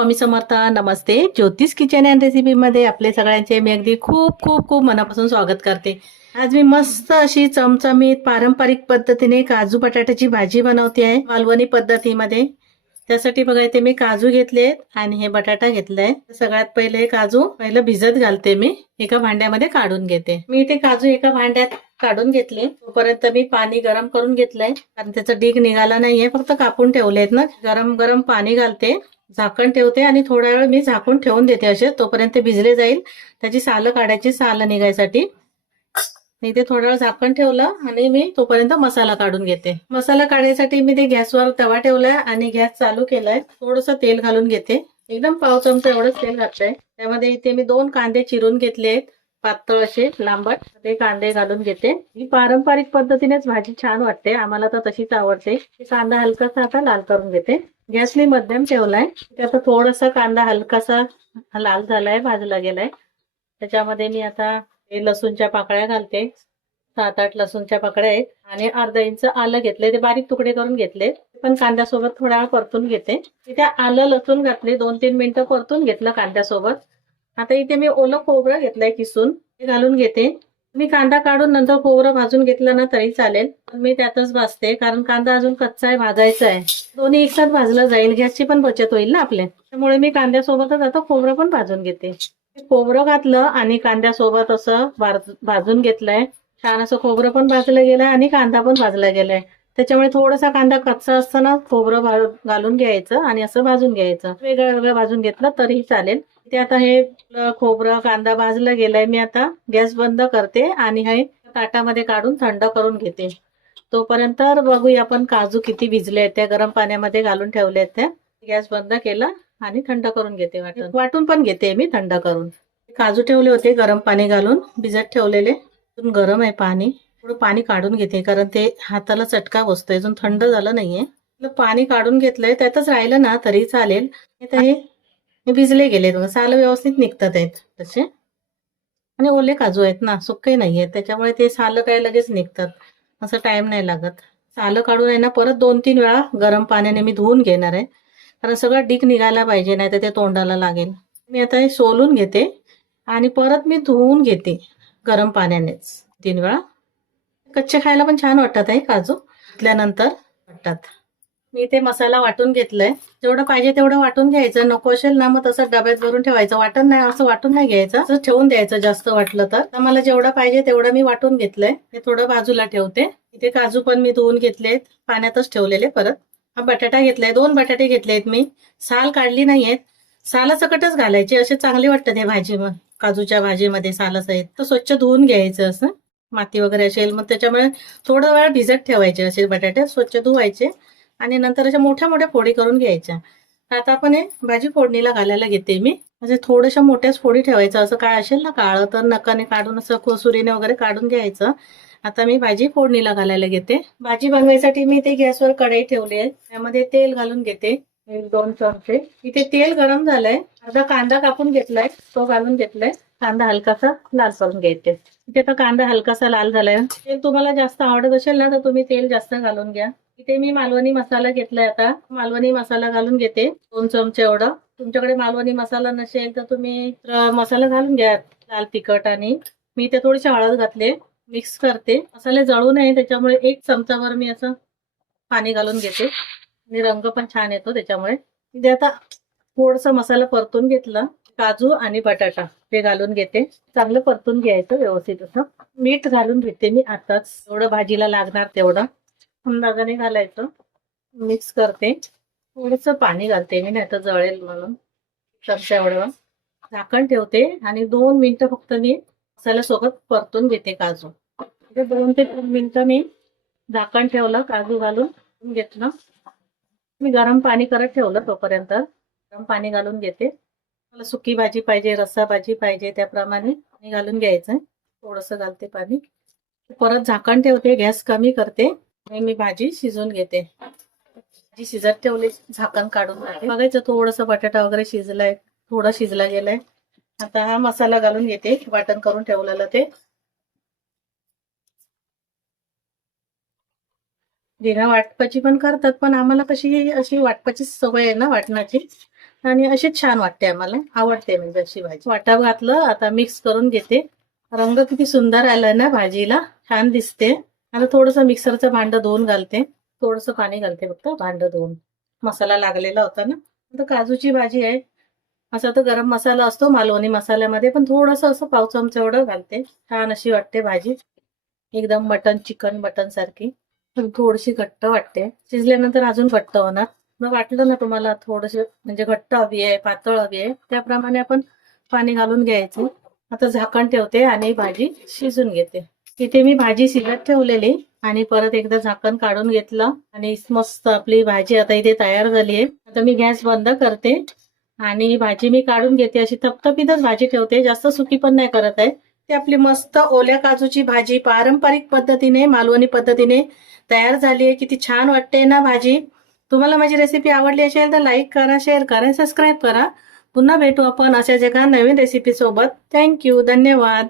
स्वामी समर्थ. नमस्ते. ज्योतिष kitchen and रेसिपीमध्ये आपले सगळ्यांचे मी अगदी खूप खूप खूप मनापासून स्वागत करते. आज मी मस्त अशी चमचमीत पारंपरिक पद्धतीने काजू बटाट्याची भाजी बनवते आहे, मालवणी पद्धतीमध्ये. त्यासाठी बघा इथे मी काजू घेतलेत आणि हे बटाटा घेतलाय. सगळ्यात पहिले काजू भिजत घालते, मी एका भांड्यामध्ये काढून घेते. मी इथे काजू एका भांड्यात काढून घेतले. तोपर्यंत मी पाणी गरम करून घेतलंय, कारण त्याचा डीग निघाला नाहीये, फक्त कापून ठेवलेत ना. गरम गरम पाणी घालते, झाकण ठेवते आणि थोडा वेळ मी झाकून ठेवून देते असे, तोपर्यंत भिजले जाईल. त्याची सालं काढायची, सालं निघायसाठी. इथे थोडा वेळ झाकण ठेवलं आणि मी तोपर्यंत मसाला काढून घेते. मसाला काढण्यासाठी मी ते गॅसवर तवा ठेवलाय आणि गॅस चालू केलाय. थोडंसं तेल घालून घेते, एकदम पाव चमचा एवढंच तेल घातलंय. त्यामध्ये इथे मी 2 कांदे चिरून घेतले आहेत, पातळ असे लांबट. ते कांदे घालून घेते. ही पारंपरिक पद्धतीनेच भाजी छान वाटते, आम्हाला तर तशीच आवडते. कांदा हलकासा आता लाल करून घेते. गॅस मी मध्यम ठेवलाय. आता थोडासा कांदा हलकासा लाल झालाय, भाजला गेलाय. त्याच्यामध्ये मी आता लसूणच्या पाकळ्या घालते. 7-8 लसूणच्या पाकळ्या आहेत आणि अर्धा इंच आलं घेतले, ते बारीक तुकडे करून घेतले. पण कांद्यासोबत थोडा वेळ परतून घेते. इथे आलं लसूण घातले, 2-3 मिनिटं परतून घेतलं कांद्यासोबत. आता इथे मी ओलं खोबरं घेतलंय किसून, ते घालून घेते. मी कांदा काढून नंतर खोबरं भाजून घेतलं ना तरी चालेल, पण मी त्यातच भाजते, कारण कांदा अजून कच्चा आहे, भाजायचा आहे. दोन्ही एकसाथ भाजलं जाईल, गॅसची पण बचत होईल ना आपल्या. त्यामुळे मी कांद्यासोबतच आता खोबरं पण भाजून घेते. खोबरं घातलं आणि कांद्यासोबत असं भाजून घेतलंय. छान असं खोबरं पण भाजलं गेलंय आणि कांदा पण भाजला गेलाय. त्याच्यामुळे थोडासा कांदा कच्चा असताना खोबरं घालून घ्यायचं आणि असं भाजून घ्यायचं. वेगळं वेगळं भाजून घेतलं तरीही चालेल. ते आता हे खोबरं कांदा भाजलं गेलाय. मी आता गॅस बंद करते आणि हे ताटामध्ये काढून थंड करून घेते. तोपर्यंत बघूया आपण काजू किती भिजले आहेत. त्या गरम पाण्यामध्ये घालून ठेवले आहेत. गॅस बंद केला आणि थंड करून घेते. वाटून पण घेते मी थंड करून. काजू ठेवले होते गरम पाणी घालून भिजत ठेवलेले. गरम आहे पाणी, थोडं पाणी काढून घेते, कारण ते हाताला चटका बसतोय, अजून थंड झालं नाहीये. पाणी काढून घेतलंय, त्यातच राहिलं ना तरी चालेल. आता हे भिजले गेलेत बघा, साल व्यवस्थित निघतात आहेत तसे. आणि ओले काजू आहेत ना, सुके नाहीयेत, त्याच्यामुळे ते साल काय लगेच निघतात, असं टाइम नाही लागत. साल काढून आहे ना परत 2-3 वेळा गरम पाण्याने मी धुवून घेणार आहे, कारण सगळं डीक निघायला पाहिजे, नाही तर ते तोंडाला लागेल. मी आता हे सोलून घेते आणि परत मी धुवून घेते गरम पाण्यानेच 3 वेळा. कच्चे खायला पण छान वाटतात आहे काजू, धुतल्यानंतर वाटतात. मी ते मसाला वाटून घेतलाय. जेवढं पाहिजे तेवढं वाटून घ्यायचं, नको असेल ना मग तसं डब्यात भरून ठेवायचं. वाटण नाही, असं वाटून नाही घ्यायचं, असं ठेवून द्यायचं जास्त वाटलं तर. मला जेवढं पाहिजे तेवढं मी वाटून घेतलंय, ते थोडं बाजूला ठेवते. इथे काजू पण मी धुवून घेतलेत, पाण्यातच ठेवलेले. परत हा बटाटा घेतलाय, 2 बटाटे घेतलेत मी, साल काढली नाहीयेत. सालासकटच घालायचे, असे चांगले वाटतात हे भाजी. काजूच्या भाजीमध्ये सालासहित तर स्वच्छ धुवून घ्यायचं, असं माती वगैरे असेल मग त्याच्यामुळे थोडं वेळ भिजत ठेवायचे. असे बटाटे स्वच्छ धुवायचे आणि नंतर अशा मोठ्या मोठ्या फोडी करून घ्यायच्या. आता आपण हे भाजी फोडणीला घालायला घेते मी. म्हणजे थोड्याशा मोठ्याच फोडी ठेवायचं, असं काय असेल ना काळं तर नकाने काढून असं कोसुरीने वगैरे काढून घ्यायचं. आता मी भाजी फोडणीला घालायला घेते. भाजी बनवायसाठी मी ते गॅसवर कढई ठेवली आहे, त्यामध्ये तेल घालून घेते. 1-2 चमचे. इथे तेल गरम झालंय, अर्धा कांदा कापून घेतलाय, तो घालून घेतलाय. कांदा हलकासा लाल करून घ्यायचे. इथे तर कांदा हलकासा लाल झालाय. तेल तुम्हाला जास्त आवडत असेल ना तर तुम्ही तेल जास्त घालून घ्या. इथे मी मालवणी मसाला घेतलाय, आता मालवणी मसाला घालून घेते 2 चमचे एवढं. तुमच्याकडे मालवणी मसाला नसेल तर तुम्ही मसाला घालून घ्या, लाल तिखट. आणि मी इथे थोडीशी हळद घातले, मिक्स करते. मसाले जळू नये त्याच्यामुळे 1 चमचाभर मी असं पाणी घालून घेते आणि रंग पण छान येतो त्याच्यामुळे. इथे आता थोडंसं मसाला परतून घेतला. काजू आणि बटाटा ते घालून घेते, चांगलं परतून घ्यायचं व्यवस्थित. असं मीठ घालून घेते मी आताच, एवढं भाजीला लागणार तेवढं अंदाजाने घालायचं. मिक्स करते, थोडंसं पाणी घालते मी, नाही तर जळेल म्हणून. चमचा एवढं झाकण ठेवते आणि 2 मिनिटं फक्त मी मसाल्यासोबत परतून घेते काजू. 2 ते 3 मिनिटं मी झाकण ठेवलं, काजू घालून घेतलं. मी गरम पाणी करत ठेवलं, तोपर्यंत गरम पाणी घालून घेते. मला सुकी भाजी पाहिजे, रस्सा भाजी पाहिजे, त्याप्रमाणे पाणी घालून घ्यायचं. थोडंसं घालते पाणी, परत झाकण ठेवते, गॅस कमी करते आणि मी भाजी शिजवून घेते. भाजी शिजत ठेवली, झाकण काढून बघायचं थोडंसं बटाटा वगैरे शिजलाय, थोडा शिजला गेलाय. आता हा मसाला घालून घेते, वाटण करून ठेवलेलं ते. जिरा वाटपाची पण करतात, पण आम्हाला कशी अशी वाटपाची सवय आहे ना वाटणाची, आणि अशीच छान वाटते, आम्हाला आवडते म्हणजे अशी भाजी. वाटाव घातलं, आता मिक्स करून घेते. रंग किती सुंदर आलाय ना भाजीला, छान दिसते. आता थोडंसं मिक्सरचं भांड धुवून घालते, थोडंसं पाणी घालते, फक्त भांड धुवून. मसाला लागलेला होता ना. आता काजूची भाजी आहे, असा तर गरम मसाला असतो मालवणी मसाल्यामध्ये, पण थोडंसं असं पाव चमचा एवढं घालते. छान अशी वाटते भाजी, एकदम मटन चिकन मटन सारखी. पण थोडीशी घट्ट वाटते, शिजल्यानंतर अजून घट्ट होणार. मग वाटलं ना तुम्हाला थोडंसं म्हणजे घट्ट हवी आहे पातळ हवी आहे, त्याप्रमाणे आपण पाणी घालून घ्यायचं. आता झाकण ठेवते आणि भाजी शिजून घेते. इथे मी भाजी शिजत ठेवलेली आणि परत एकदा झाकण काढून घेतलं आणि मस्त आपली भाजी आता इथे तयार झाली आहे. आता मी गॅस बंद करते आणि भाजी मी काढून घेते. अशी थपथपीतच भाजी ठेवते, जास्त सुकी पण नाही करत आहे. ती आपली मस्त ओल्या काजूची भाजी पारंपरिक पद्धतीने मालवणी पद्धतीने तयार झाली आहे. किती छान वाटते ना भाजी. तुम्हाला माझी रेसिपी आवडली असेल तर लाईक करा, शेअर करा, सबस्क्राईब करा. पुन्हा भेटू आपण अशाच एका नवीन रेसिपी सोबत. थँक्यू, धन्यवाद.